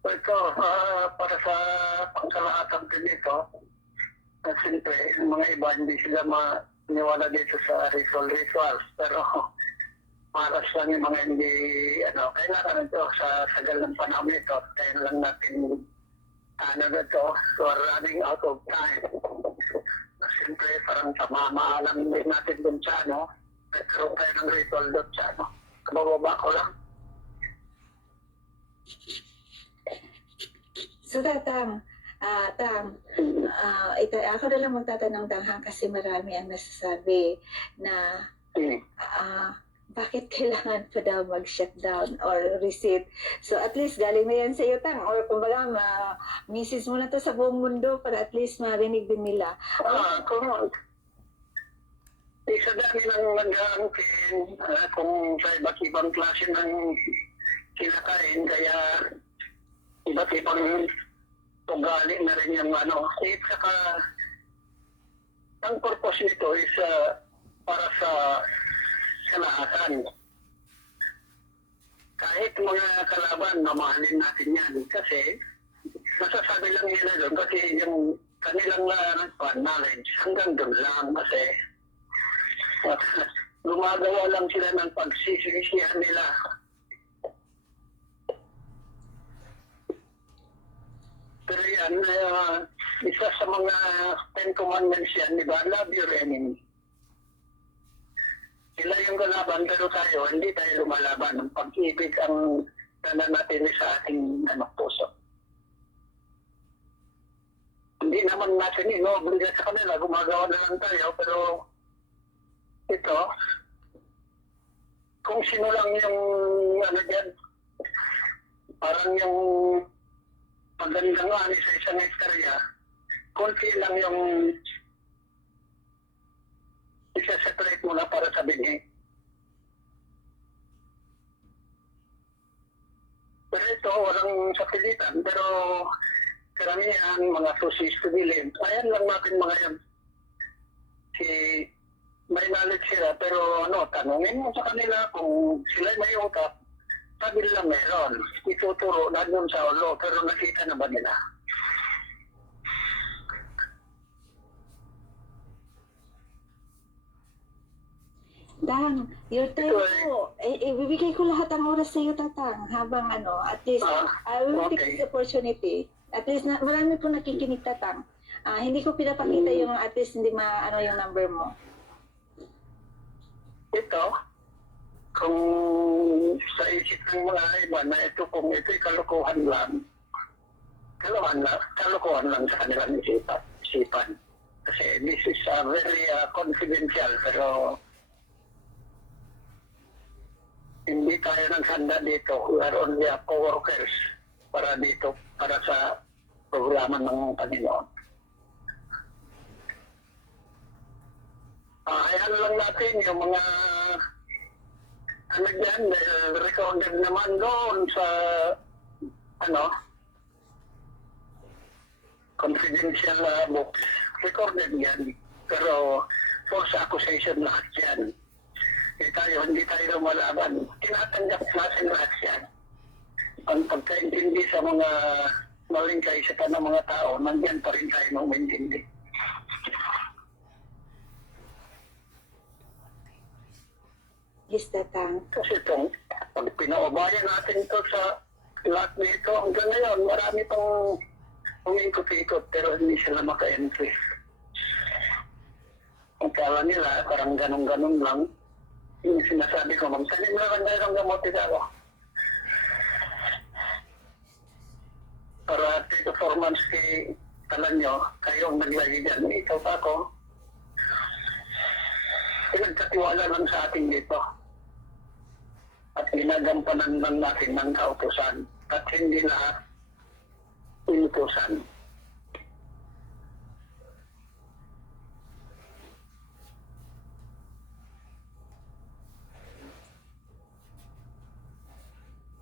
Ito, para sa pangkalahatan din ito, siyempre, yung mga iba hindi sila maniwala dito sa rituals. Pero maras lang yung mga hindi, kailangan ito sa tagal ng panahon ito. Kaya lang natin, we're running out of time. Siyempre, parang tamamaalam din natin dun sa nagkaroon tayo ng ritual dun sa kabababa ko lang. So, Tatang, ako na lang magtatanong Tanghang kasi marami ang nasasabi na bakit kailangan pa daw mag-shutdown or reset. So at least galing na yan sa iyo, Tang. Or kumbaga, misis mo na to sa buong mundo para at least marinig din nila. Kung isa dami ng nag-aangkin, kung sa iba't ibang klase ng kinakain, kaya iba't ibang ugali na rin yung saka ang purpose nito is para sa kalahatan. Kahit mga kalaban, mamahalin natin yan. Kasi, masasabi lang nila doon kasi yung kanilang knowledge hanggang doon lang kasi gumagawa lang sila ng pagsisisihan nila. Pero yan, isa sa mga 10 commandments yan, di ba? Love your enemy. Sila yung kalaban, pero tayo, hindi tayo lumalaban. Ang pag-ibig ang nananatili sa ating puso. Hindi naman natin inobliga sa kanila, gumagawa na lang tayo, pero ito, kung sino lang yung dyan, parang yung magandang ani sa isang hektarya, konti lang yung isa-separate mo na para sa binhi. Pero ito, walang sapilitan. Pero karamihan, mga susis to believe, ayan lang natin mga yan. May knowledge sila, pero tanungin mo sa kanila kung sila may utap, sabi nila meron. Ituturo na doon sa ulo, pero nakita na ba nila? Tang, your time po. Ibibigay ko lahat ng oras sa iyo, Tatang. Habang at least, I will take this opportunity. At least, marami po nakikinig, Tatang. Hindi ko pinapakita yung at least hindi yung number mo. Ito, kung sa isip ng mga iba na ito, kung ito'y kalokohan lang, kalokohan lang sa kanilang isipan. Kasi this is very confidential, pero hindi tayo naghanda dito. We are only co-workers para dito, para sa programa ng Panginoon. Ayan lang natin yung mga dyan, recorded naman doon sa confidential books. Recorded yan. Pero false accusation lahat yan. Hindi tayo lumalaban. Tinatanggap natin lahat yan. Ang pagkaintindi sa mga maling kaisipan ng mga tao, nandiyan pa rin tayo nung maintindi. Yes, Tatang. Kasi pag pinaubayan natin ito sa lahat nito, hanggang ngayon, marami pang umikot-ikot, pero hindi sila maka-entry. Ang kala nila, parang ganun-ganun lang. Yung sinasabi ko, magtanim na lang tayo ng gamot ako. Para 3 to 4 months talan nyo, kayong naglagay dyan, ikaw pa ako. Pinagkatiwala lang sa ating dito. At ginagampanan lang natin ng kautusan. At hindi lahat inutusan.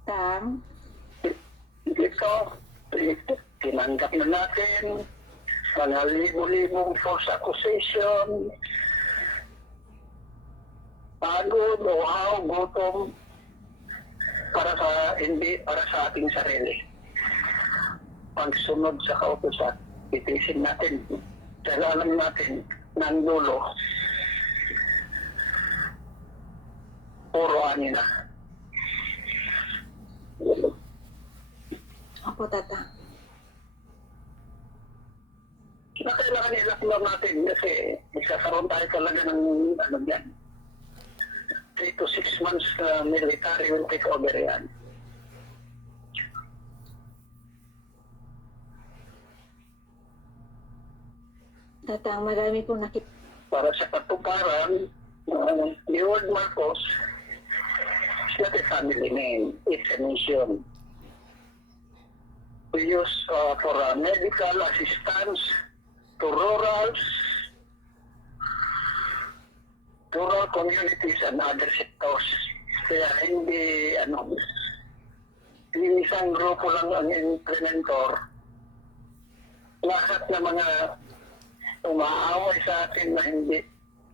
Tang? Ito, tinanggap na natin mga libo-libong false accusation, pagod, uhaw, gutom, hindi para sa ating sarili. pagsunod sa kautusan, itisin natin. Dahil alam natin, ng dulo, puro ani na. Opo, Tatang. Na kailangan ilaklo natin kasi isakaroon tayo talaga ng ano yan. 3 to 6 months military will take over yan. Tatang, marami pong Para sa katuparan, ni Lord Marcos, it's not a family name, it's a mission. We use for medical assistance to rural communities and other sectors. Kaya hindi isang grupo lang ang implementor. Lahat ng mga umaaway sa atin na hindi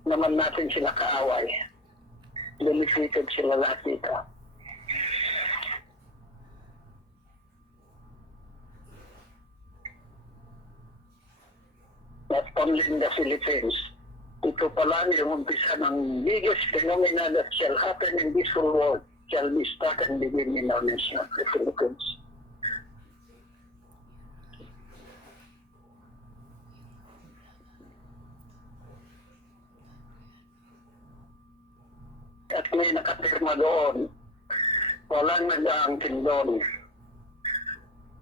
naman natin sila kaaway. Benefited sila lahat dito. Not only in the Philippines. Ito pala yung umpisa ng biggest phenomena that shall happen in this whole world shall be start and begin in our nation, the Philippines. At may nakapirma doon. Walang nag-aangkin doon.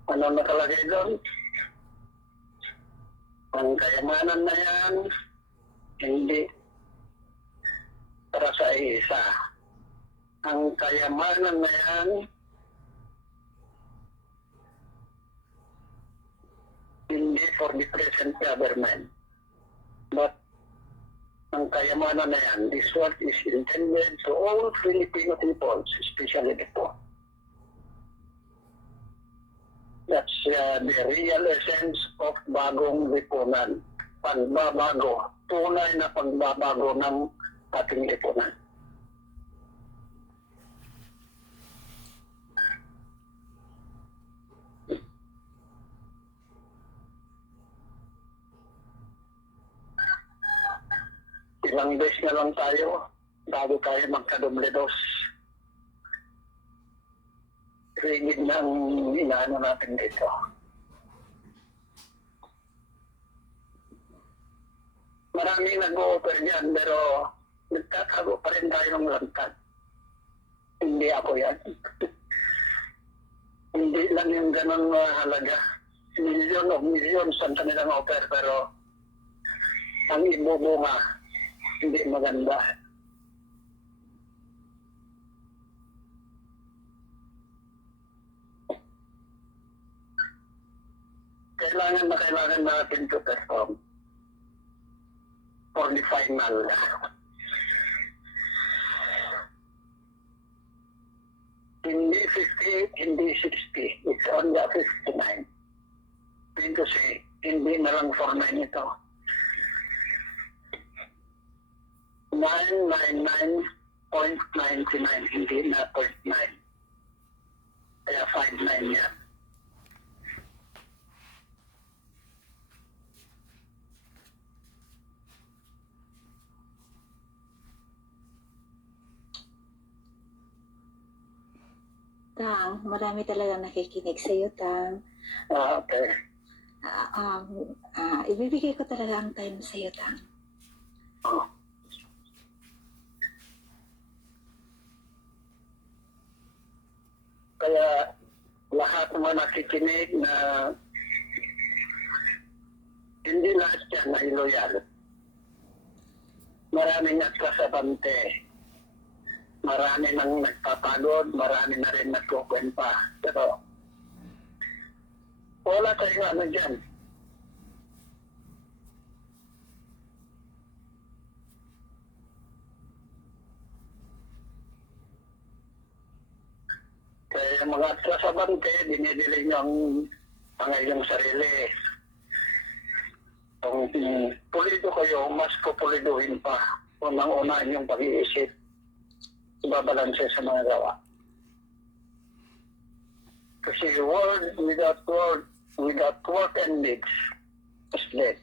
Ano nakalagay doon? Ang kayamanan na yan, hindi para sa isa. Ang kayamanan na yan, hindi for the present government. But ang kayamanan na yan, this work is intended to all Filipino peoples, especially the poor. That's the real essence of bagong lipunan. Pagbabago, tunay na pagbabago ng ating lipunan. Ilang beses na lang tayo bago tayo magkadoble-dos. Rigid na ang inaano natin dito. Maraming nag-o-offer dyan, pero nagtatago pa rin tayo ng lantad. Hindi ako yan. Hindi lang yung ganun halaga. Million of millions ang kanilang offer, pero ang ibubunga, hindi maganda. Kailangan natin to perform for the final. Hindi 58, hindi 60. It's on the 59. Mean to say, hindi na lang for 9 ito. 999.99, hindi na 0.9. Kaya 59 yan. Tang, marami talaga nakikinig sa iyo, Tang. Okay. Ibibigay ko talaga ang time sa iyo, Tang. Oh. Kaya lahat naman nakikinig na hindi lahat yan na loyal. Maraming nagkasabante. Marami nang nagpapagod, marami na rin nagkukwenta. Pero wala tayong ano dyan. Kaya mga kasabante, dinidelay nyo ang pangayong sarili. Kung pulido kayo, mas pupuliduhin pa. Unang-una yung pag-iisip. Ibabalanse sa mga gawa. Kasi without work and needs is dead.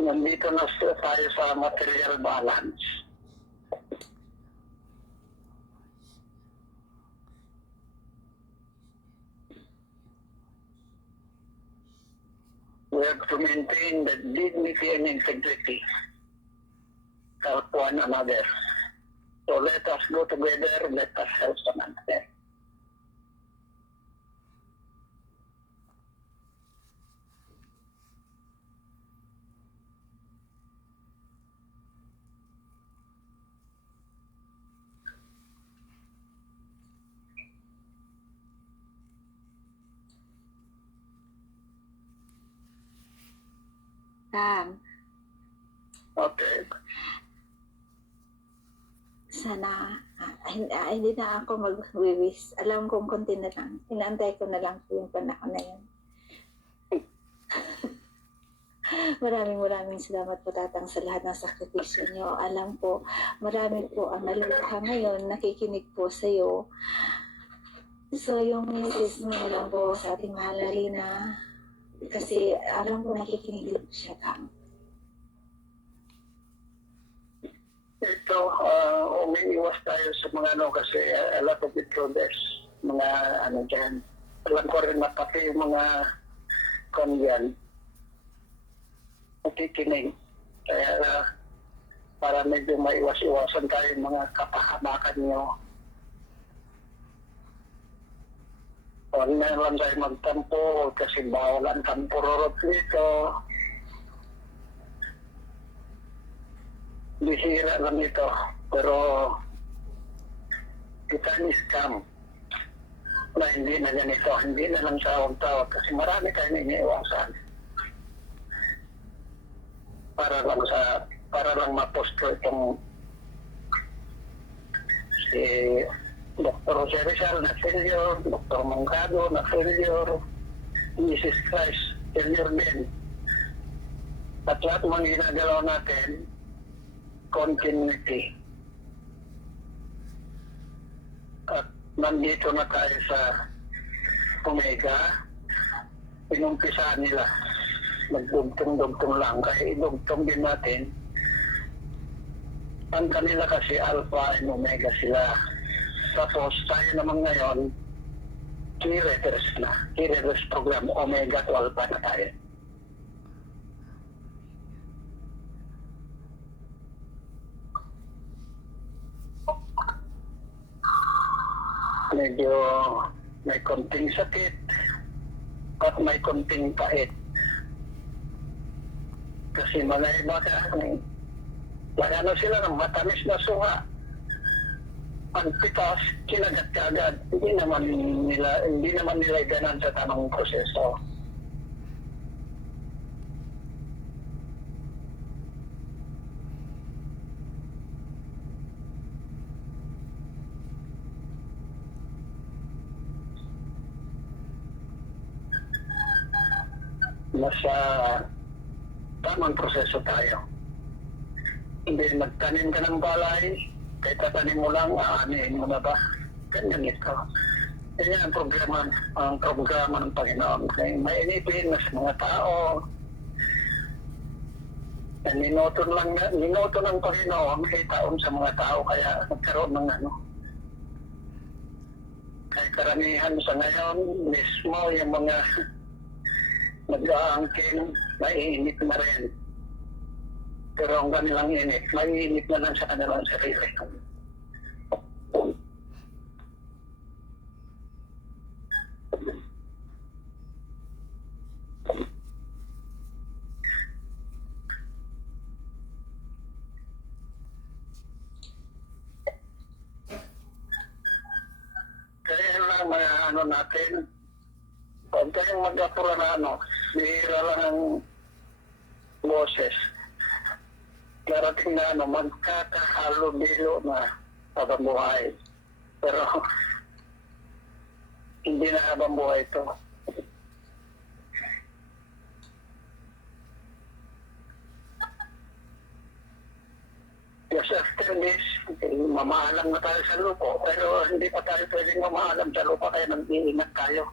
Nandito na tayo sa material balance. We have to maintain the dignity and integrity, help one another. So let us go together, let us help one another. Tang, Okay. sana hindi na ako mag-wish. Alam kong konti na lang. Inaantay ko na lang po yung panahon na yun. Maraming salamat po, Tatang, sa lahat ng sakripisyo niyo. Alam po, marami po ang naluluha ngayon, nakikinig po sa iyo. So, yung message mo na lang po sa ating mahal na Rina, kasi alam ko nakikinig din po siya, Tang. Ito, umiiwas tayo sa mga kasi a lot of intruders, mga dyan. Alam ko rin na pati yung mga kondyan, nakikinig. Kaya para medyo maiwas-iwasan tayo yung mga kapahamakan nyo. Huwag na lang tayo magtampo kasi bawal ang tampururot dito. Bihira lang ito, pero kita ni scam na hindi na ganito, hindi na lang tawag-tawag kasi marami tayong iniiwasan para lang maposto itong si Dr. Jose Rizal na failure, Dr. Mangado na failure, Mrs. Christ failure din. At lahat mga ginagalaw natin continuity. At nandito na tayo sa Omega, inumpisahan nila. Nagdugtong-dugtong lang, kaya idugtong din natin. Ang kanila kasi Alpha and Omega sila. Tapos tayo naman ngayon, key-readers na. Key-readers program, Omega to Alpha na tayo. Medyo may konting sakit at may konting pait. Kasi mga iba ano sila ng matamis na suha. Ang pitas, kinagat ka agad. Hindi naman nila ganan sa tamang proseso. Nasa tamang proseso tayo. Hindi magtanim ka ng balay, kahit tatanim mo lang, aanihin mo na ba? Ganyan ito. Yan ang programa ng Panginoon. Kaya mainipin na sa mga tao. Ninoto ng Panginoon kay taon sa mga tao, kaya nagkaroon ng Kaya karamihan sa ngayon, mismo yung mga nag-aangkin, maiinit na rin. Pero ang kanilang init, maiinit na lang sa kanilang sarili. Kaya lang natin, huwag tayong mag-apura na bihira lang ang boses. Darating na magkakahalo-bilo na habang buhay. Pero hindi na habang buhay ito. Just after this, Mamahalang na tayo sa lupo, pero hindi pa tayo pwedeng mamahalang sa lupa, kaya nag-iingat tayo.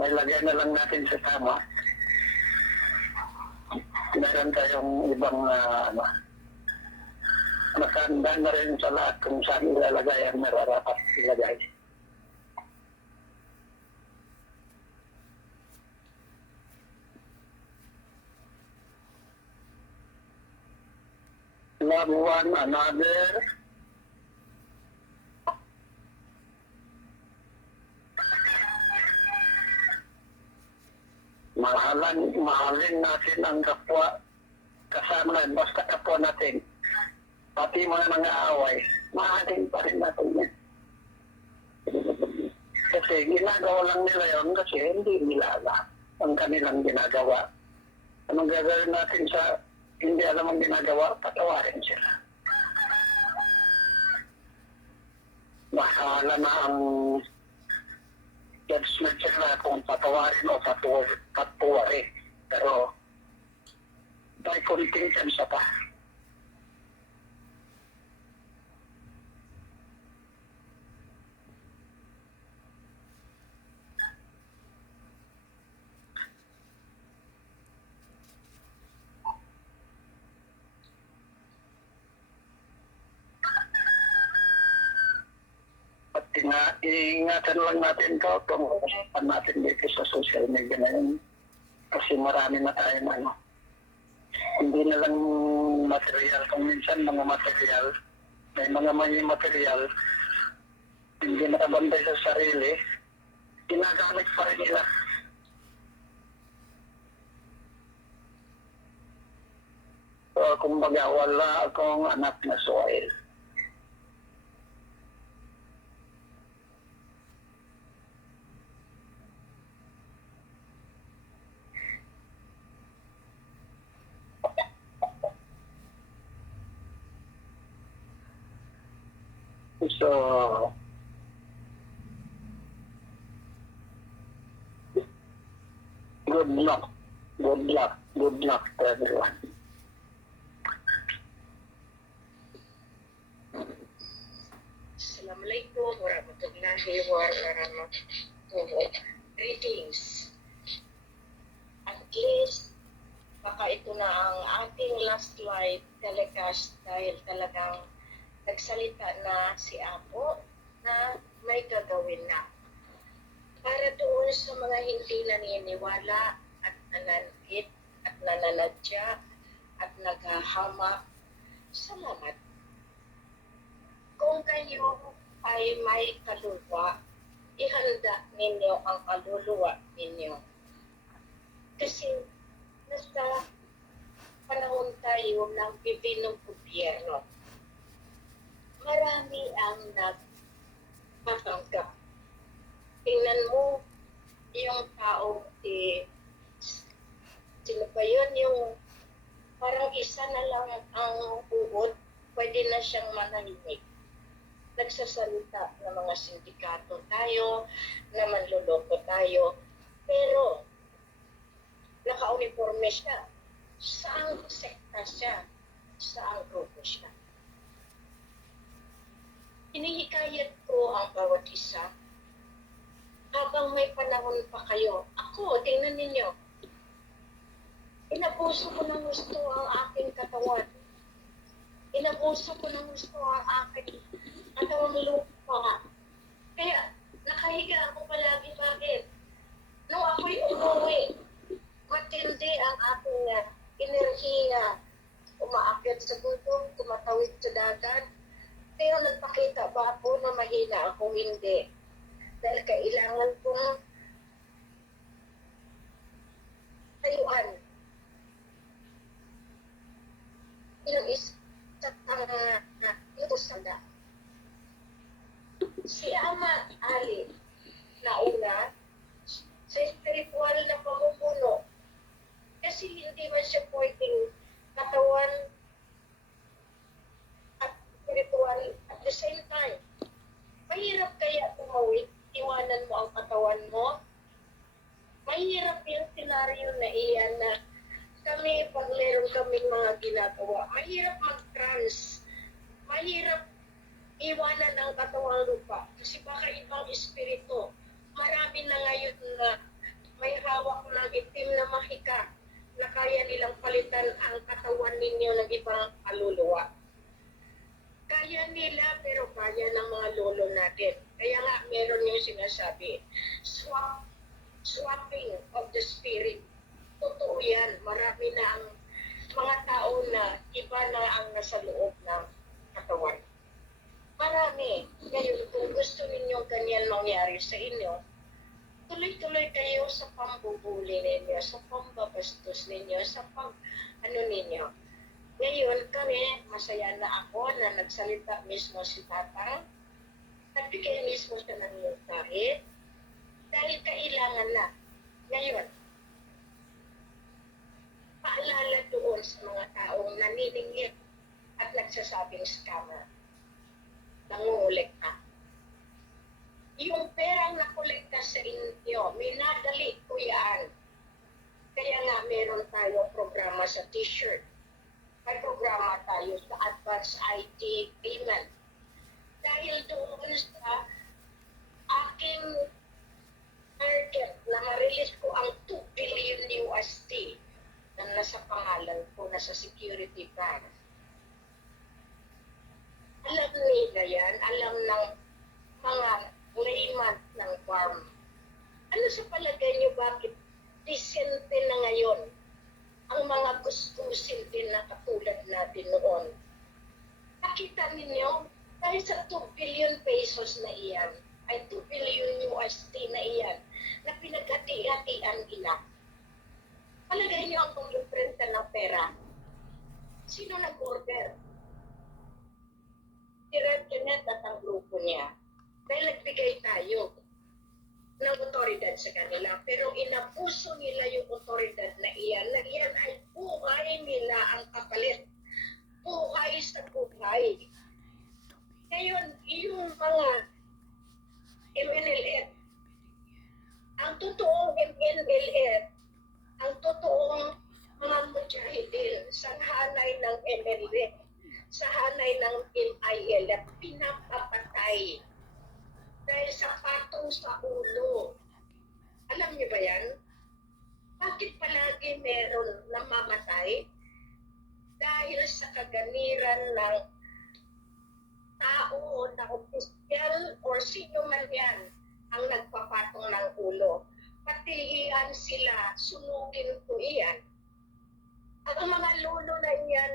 May lagyan na lang natin sa tama. Meron tayong ibang nakahanda na rin sa lahat kung saan ilalagay ang nararapat ilagay. Love one another. Mahalin natin ang kapwa kasama, basta kapwa natin. Pati mga away, mahalin pa rin natin yan. Kasi ginagawa lang nila yun kasi hindi nila alam ang kanilang ginagawa. Anong gagawin natin sa hindi alam ang ginagawa, patawarin sila. Bahala na ang judgment sila kung patawarin o patuwari. Pero may kunting chance pa. Iingatan lang natin ito kung natin dito sa social media ngayon. Kasi marami na tayong hindi na lang material. Kung minsan mga material, may material, hindi nakabantay sa sarili, ginagamit pa rin nila. So, kumbaga, wala akong anak na soil. So, good luck. Good luck. Good luck to everyone. Assalamualaikum warahmatullahi wabarakatuh. Greetings. At least, baka ito na ang ating last live telecast dahil talagang nagsalita na si Apo na may gagawin na. Para doon sa mga hindi naniniwala at nananakit at nananadya at naghahamak, salamat. Kung kayo ay may kaluluwa, ihanda ninyo ang kaluluwa ninyo. Kasi nasa panahon tayo ng bibinong gobyerno. Marami ang nagpapanggap. Tingnan mo yung tao, sino ba yun? Yung parang isa na lang ang uod, pwede na siyang manahimik. Nagsasalita ng mga sindikato tayo, na manluloko tayo, pero naka-uniforme siya. Saang sekta siya? Saang grupo siya? Hinihikayat ko ang bawat isa. Habang may panahon pa kayo, ako, tingnan ninyo, inabuso ko ng gusto ang aking katawan. Inabuso ko ng gusto ang aking katawang lupa. Kaya, nakahiga ako palagi. Bakit? Nung ako'y umuwi, matindi ang aking enerhiya. Umaakyat sa bundok, tumatawid sa dagat. Pero nagpakita ba ako na mahina ako? Hindi. Dahil kailangan kong tayuan. Ilang isang ito sanda. Si Ama Ali, nauna, sa spiritual na pamumuno. Kasi hindi man siya pwedeng katawan at spiritual at the same time. Mahirap kaya tumawid, iwanan mo ang katawan mo. Mahirap yung senaryo na iyan na kami, pag meron kaming mga ginagawa, mahirap mag-trans. Mahirap iwanan ang katawang lupa. Kasi baka ibang espiritu. Marami na ngayon na may hawak ng itim na mahika na kaya nilang palitan ang katawan ninyo ng ibang kaluluwa. Kaya nila, pero kaya ng mga lolo natin. Kaya nga, meron yung sinasabi, swapping of the spirit. Totoo yan. Marami na ang mga tao na iba na ang nasa loob ng katawan. Marami. Ngayon, kung gusto ninyong ganyan mangyari sa inyo, tuloy-tuloy kayo sa pambubuli ninyo, sa pambabastos ninyo, sa ninyo. Ngayon, kami, masaya na ako na nagsalita mismo si Tatang. Nagbigay mismo siya ng mensahe dahil kailangan na. Ngayon, paalala doon sa mga taong naniningit at nagsasabing scammer. Nangungulekta. Yung perang nakolekta sa inyo, minadali ko yan. Kaya nga meron tayo programa sa t-shirt. May programa tayo sa advance IT payment. Dahil doon sa aking target na ma-release ko ang 2 billion USD na nasa pangalan ko, nasa security card. Alam nila yan, alam ng mga layman ng farm. Ano sa palagay niyo bakit disente na ngayon ang mga gustusin din na katulad natin noon? Nakita ninyo, dahil sa 2 billion pesos na iyan, ay 2 billion USD na iyan, na pinaghati-hatian ina. Palagay niyo ang pag-imprenta ng pera. Sino nag-order? Si Red Kenneth at ang grupo niya. Dahil nagbigay tayo ng otoridad sa kanila, pero inabuso nila yung otoridad na iyan ay buhay nila ang kapalit. Buhay sa buhay. Ngayon, yung mga MNLF, ang totoong MNLF, ang totoong mga mujahidin sa hanay ng MNLF, sa hanay ng MILF, pinapapatay dahil sa patong sa ulo. Alam niyo ba yan? Bakit palagi meron namamatay? Dahil sa kaganiran ng tao na opisyal o sino man yan ang nagpapatong ng ulo. Pati iyan sila, sunugin ko iyan. Ang mga lolo na iyan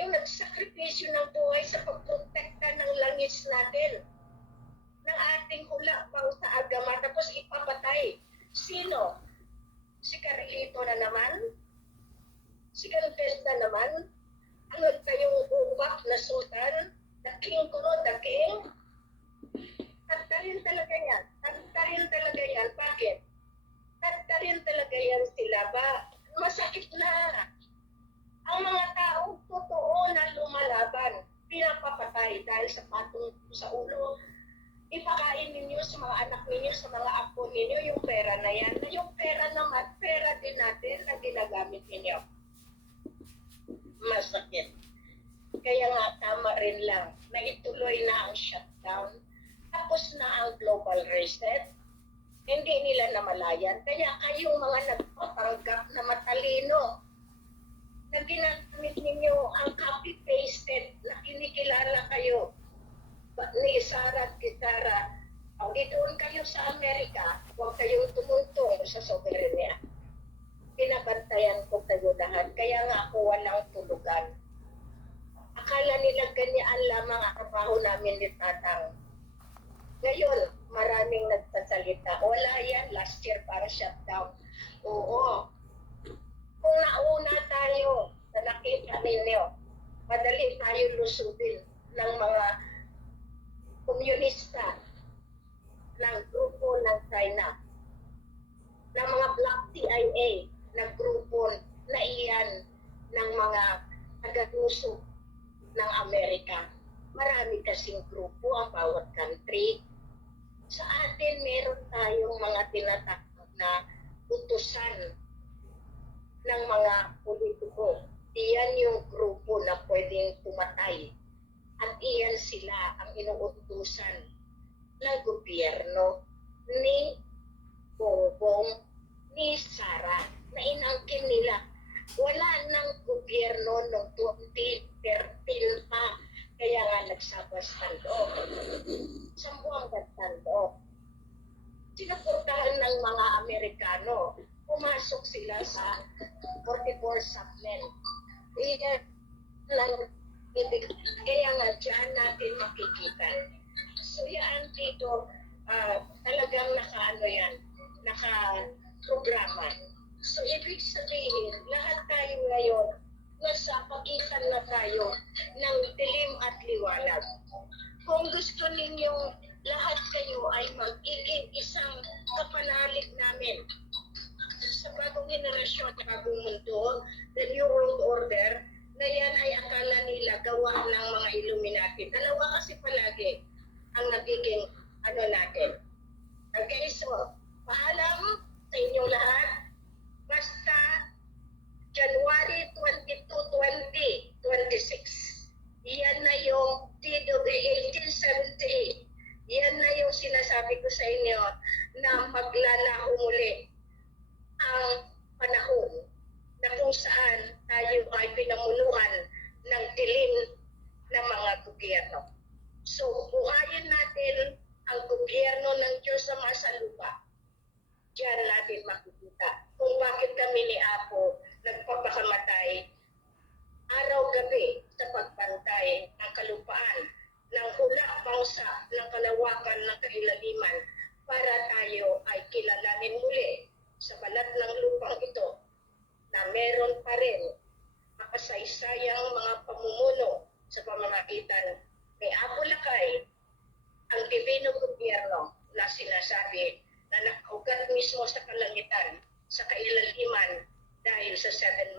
yung nagsakripisyo ng buhay sa pagprotekta ng langis natin, ng ating hula pang sa agama, tapos ipapatay. Sino? Si Carlito na naman? Si Galvez na naman? Ang nagtayong uwak na sultan? The king kuno, the king? Tagtarin talaga yan. Tagtarin talaga yan. Bakit? Tagtarin talaga yan sila ba? Masakit na. Ang mga taong totoo na lumalaban, pinapapatay dahil sa patong sa ulo. Ipakain ninyo sa mga anak ninyo, sa mga apo ninyo, yung pera na yan. Na yung pera naman, pera din natin na ginagamit ninyo. Masakit. Kaya nga, tama rin lang na ituloy na ang shutdown. Tapos na ang global reset. Hindi nila namalayan. Kaya kayong mga nagpapanggap na matalino, na ginamit ninyo ang copy-pasted na kinikilala kayo ni Sara at Kitara. O di doon kayo sa Amerika, huwag kayong tumuntong sa soberenya. Pinabantayan ko kayo lahat, kaya nga ako walang tulugan. Akala nila ganyan lamang ang trabaho namin ni Tatang. Ngayon, maraming nagsasalita. Wala yan, last year para shutdown. Oo. Kung nauna tayo na nakita ninyo, madali tayo lusubin ng mga komunista, ng grupo ng China, ng mga Black CIA, ng grupo na iyan ng mga taga-usok ng Amerika. Marami kasing grupo ang bawat country. Sa atin, meron tayong mga tinatawag na utusan ng mga politiko. Iyan yung grupo na pwedeng pumatay. At iyan sila ang inuutusan ng gobyerno ni Bongbong, ni Sara, na inangkin nila. Wala ng gobyerno noong 2013 pa, kaya nga nagsabas tando. Sambuang tando. Sinuportahan ng mga Amerikano. Pumasok sila sa 44 Supplement. Kaya nga dyan natin makikita. So yan dito, talagang naka-programa. So ibig sabihin, lahat tayo ngayon, nasa pagitan na tayo ng dilim at liwanag. Kung gusto ninyong lahat kayo ay magiging isang kapanalig namin sa bagong henerasyon at bagong mundo, the New World Order, na yan ay akala nila gawa ng mga Illuminati. Dalawa kasi palagi ang nagiging natin. Okay, so paalam sa inyong lahat. Basta January 22, 2026. Yan na yung TWA 1878. Yan na yung sinasabi ko sa inyo na maglalaho muli ang panahon na kung saan tayo ay pinamunuan ng dilim na mga gobyerno. So, buhayin natin ang gobyerno ng Diyos sa masalupa. Diyan natin makikita kung bakit kami ni Apo nagpapakamatay araw-gabi sa pagbantay ng kalupaan ng hulak bangsa ng kalawakan ng kailaliman para tayo ay kilalanin muli sa balat ng lupang ito na meron pa rin makasaysayang mga pamumuno sa pamamagitan ni Apo Lakay, ang divino gobyerno na sinasabi na nakaugat mismo sa kalangitan, sa kailaliman dahil sa 7